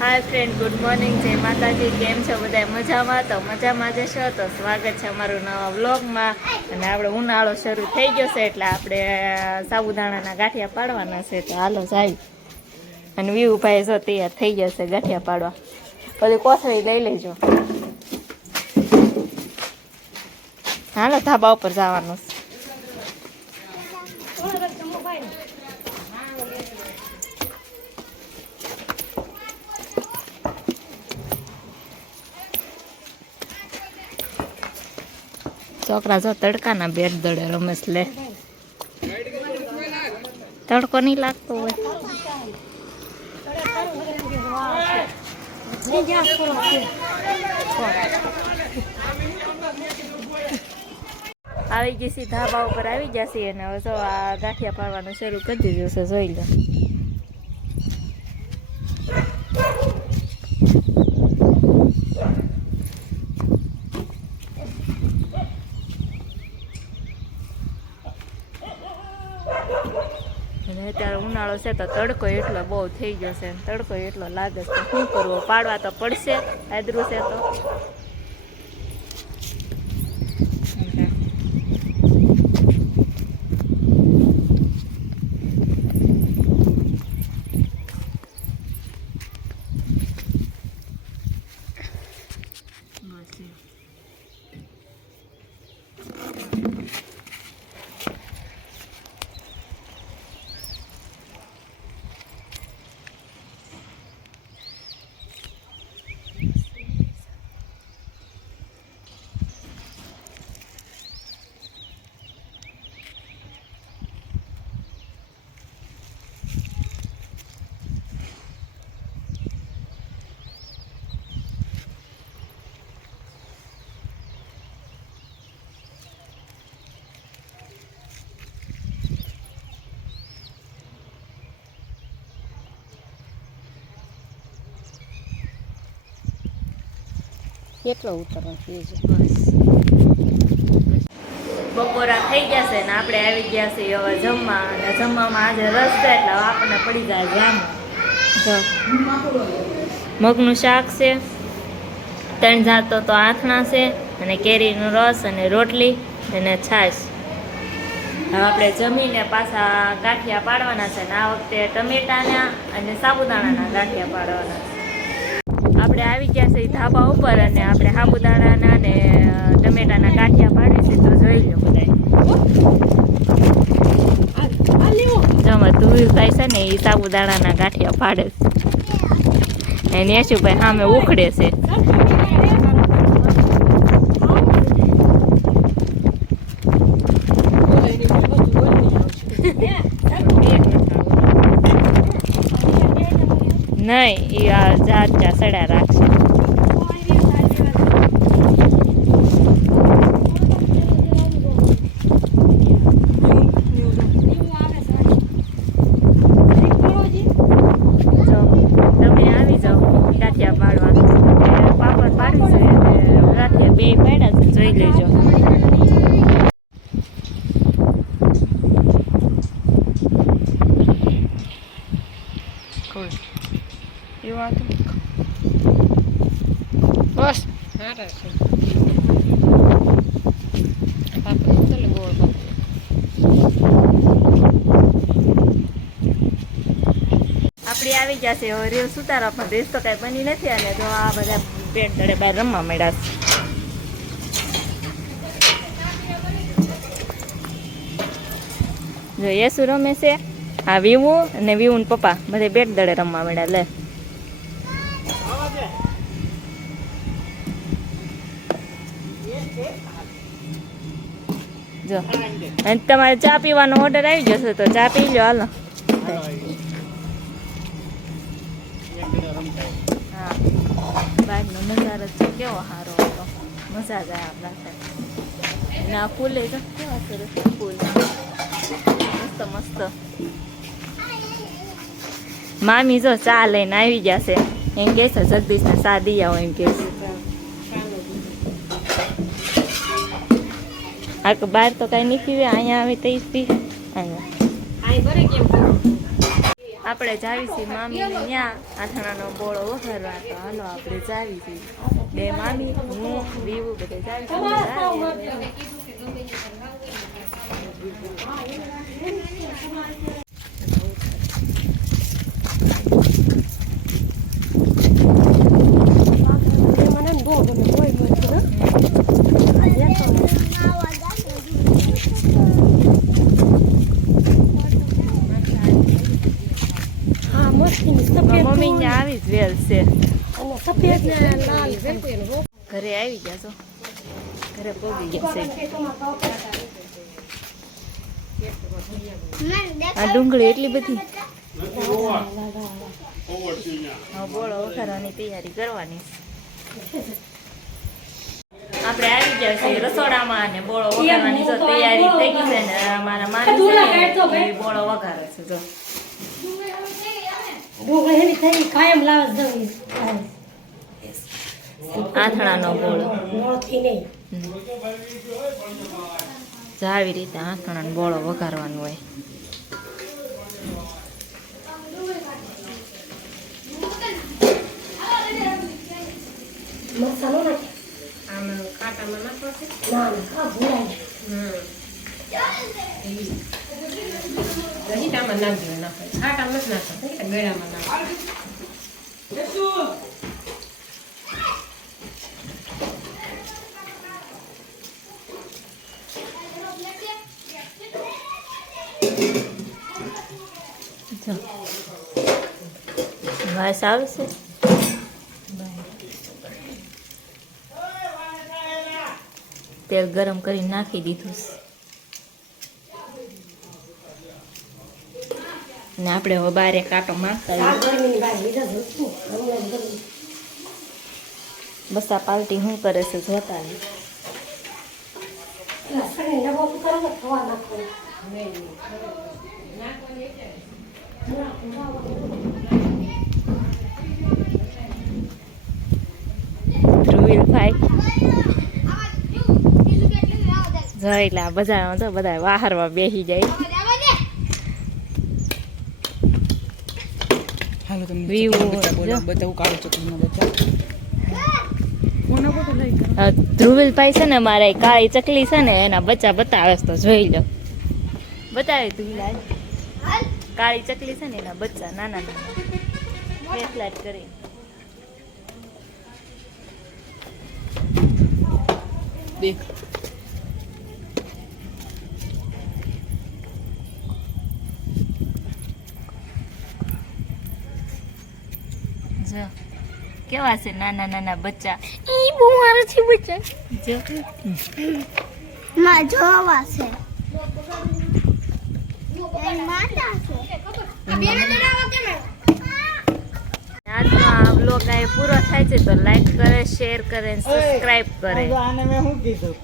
Hi friend, good morning, जय माताजी। केम छो बधाय? मजामां? तो मजामां ज छो तो स्वागत है अमारू नवा व्लॉगमां। અને આપણે ઉનાળો શરૂ થઈ ગયો છે એટલે આપણે સાબુદાણાના ગાંઠિયા પાડવાના છે, તો હાલો જાય. અને વિવુભાઈ જો તૈયાર થઈ ગયા છે ગાંઠિયા પાડવા. બધી કોથળી લઈ લેજો. હાલો ધાબા ઉપર જવાનું છે. છોકરા જો તડકાના બેટ દડે રમેશ લે. તડકો નહીં લાગતો હોય. આવી ગઈ સી ધાબા ઉપર આવી જશે અને હવે જો આ ગાંઠિયા પાડવાનું શરૂ કરી દીધું છે, જોઈ લો. અત્યારે ઉનાળો છે તો તડકો એટલો બહુ થઈ ગયો છે, તડકો એટલો લાગે છે, શું કરવું, પાડવા તો પડશે, આદરું છે તો. કેટલો ઉતરવા છે? બસ બપોરા થઈ ગયા છે ને આપણે આવી ગયા છીએ હવે જમવા. અને જમવામાં આજે રસ છે એટલે આપણને પડી જાય જામ. જો મગનું શાક છે, 3 જાતો તો આથણા છે, અને કેરીનો રસ અને રોટલી અને છાશ. હવે આપણે જમીને પાછા ગાંઠિયા પાડવાના છે, ને આ વખતે ટમેટાના અને સાબુદાણાના ગાંઠિયા પાડવાના છે. આપણે આવી ગયા છે ધાબા ઉપર અને આપણે સાબુદાણાના અને ટમેટાના ગાંઠિયા પાડીએ છીએ, તો જોઈ લો બધા. જમા ધુવીભાઈ છે ને એ સાબુદાણાના ગાંઠિયા પાડે છે, અને યશુભાઈ સામે ઉખડે છે. નહીં, એ જાત સડા રાખશે. તમે આવી જાઓ ગાંઠિયા પાડવા. પાપડ પાડવી છે, ગાંઠિયા 2 પાડ્યા છે, જોઈ લેજો. બસ આપડી આવી જશે હવે રીલ સુતારવા, પણ રીલ તો કઈ બની નથી. અને જો આ બધા પેટ દડે બહાર રમવા મળ્યા છે. જો યસુ રમે છે, આ વિવુ અને વિવુ ને પપ્પા બધે બેટ દડે રમવા મળ્યા. લે જો, અને તમારે ચા પીવાનો ઓર્ડર આવી જશે તો ચા પી લો. હાલો. હા, બહારનો નજારો છે કેવો સારો હતો, મજા જ આવે આપણા. ના ફૂલે તો કેવા સરસ ફૂલ, મસ્ત મસ્ત. મામી જો ચા લઈને આવી જશે, એમ કે છે જગદીશને ચા દઈ આવો એમ કે છે. આ બહાર તો કઈ નહીં પીવે, અહીંયા આવે તો પી. અહીંયા આપણે જાવી છીએ મામીને ત્યાં આથણાનો બોળો વઘારવા. તો હાલો આપણે જાવી છીએ, બે મામી હું રીવું બધે જાવી છીએ. મમ્મી ને આવી જ વેલ છે. ઘરે આવી ગયા છો, ઘરે પહોંચી ગયા છે. આ ડુંગળી એટલી બધી. બોળો વઘારવાની તૈયારી કરવાની. આપણે આવી ગયા છીએ રસોડામાં અને બોળો વઘારવાની જો તૈયારી થઈ ગઈ છે. ને મારા મામી છે ને બોળો વઘારે છે. જો આથણાનો બોળો આવી રીતે આથણાનો બોળો વઘારવાનો હોય. વાસ આવશે. તેલ ગરમ કરીને નાખી દીધું ને આપણે હવે બારે કાંટો મારતા બસ. આ પાલટી શું કરે છે જોતા ધ્રુવીલભાઈ એટલે આ બધા વાહરવા બેસી જાય. ધ્રુવીલભાઈ છે ને મારે કાળી ચકલી છે ને એના બચ્ચા બતાવે તો જોઈ લો. બતાવે તું કાળી ચકલી છે ને એના બચ્ચા નાના નાના ફેસલાઇટ કરી. દેખ જો કેવા છે નાના નાના બચ્ચા. ઈ બહુ મારા છે બચ્ચા. જો માં જોવા છે એ માતા છે. આજનો આ બ્લોગ આ પૂરો થાય છે તો લાઈક કરે, શેર કરે, સબસ્ક્રાઇબ કરે. આને મેં શું કીધું